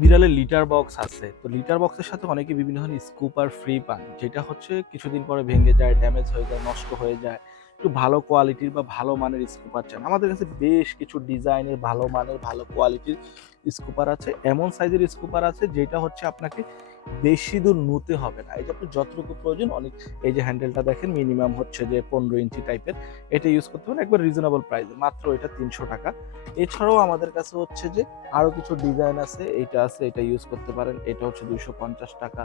বিড়ালের litre box আছে। তো লিটার বক্সের সাথে অনেকে বিভিন্ন ধরনের স্কুপার ফ্রি পান। যেটা হচ্ছে কিছুদিন পরে ভেঙে যায়, ড্যামেজ হয়ে যায়, নষ্ট হয়ে যায়। একটু ভালো কোয়ালিটির বা ভালো মানের স্কুপার চান। আমাদের কাছে বেশ কিছু ডিজাইনের ভালো মানের ভালো কোয়ালিটির স্কুপার আছে। এমন সাইজের স্কুপার আছে যেটা হচ্ছে আপনাকে বেশি দূর নুতে হবে না। এটা আপনার যতটুকু প্রয়োজন অনেক, এই যে হ্যান্ডেলটা দেখেন মিনিমাম হচ্ছে যে 15 ইঞ্চি টাইপের, এটা ইউজ করতে পারেন একবার রিজনেবল প্রাইসে, মাত্র এটা 300 টাকা। এছাড়াও আমাদের কাছে হচ্ছে যে আরো কিছু ডিজাইন আছে, এইটা আছে, এটা ইউজ করতে পারেন, এটা হচ্ছে 250 টাকা।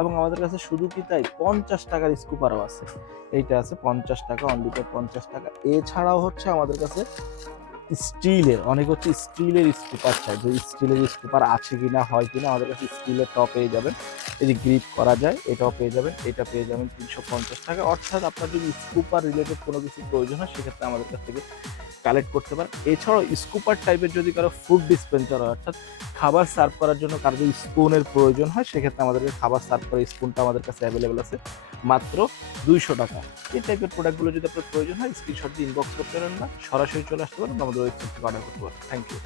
এবং আমাদের কাছে শুধু কি তাই, 50 টাকার স্কুপারও আছে, এইটা আছে 50 টাকা, অনলি 50 টাকা। এছাড়াও হচ্ছে আমাদের কাছে স্টিলের, অনেক হচ্ছে স্টিলের স্কুপার চাই, যে স্টিলের স্কুপার আছে কিনা হয় কিনা, আমাদের কাছে স্টিলের টপ পেয়ে যাবেন, এই যে গ্রিপ করা যায় এটাও পেয়ে যাবেন, এটা পেয়ে যাবেন 350 টাকা। অর্থাৎ আপনার যদি স্কুপার রিলেটেড কোনো কিছু প্রয়োজন হয় সেক্ষেত্রে আমাদের কাছ থেকে কালেক্ট করতে পারেন। এছাড়াও স্কুপার টাইপের যদি কারো ফুড ডিসপেন্সার হয়, অর্থাৎ খাবার সার্ভ করার জন্য কারো যদি স্পুনের প্রয়োজন হয়, সেক্ষেত্রে আমাদেরকে খাবার সার্ভ করার স্পুনটা আমাদের কাছে অ্যাভেলেবেল আছে মাত্র 200 টাকা। এই টাইপের প্রোডাক্টগুলো যদি আপনার প্রয়োজন হয়, স্ক্রিনশট দিয়ে ইনবক্স করতে পারেন, না সরাসরি চলে আসতে পারেন, আমাদের ওয়েবসাইট থেকে অর্ডার করতে পারেন। Thank you.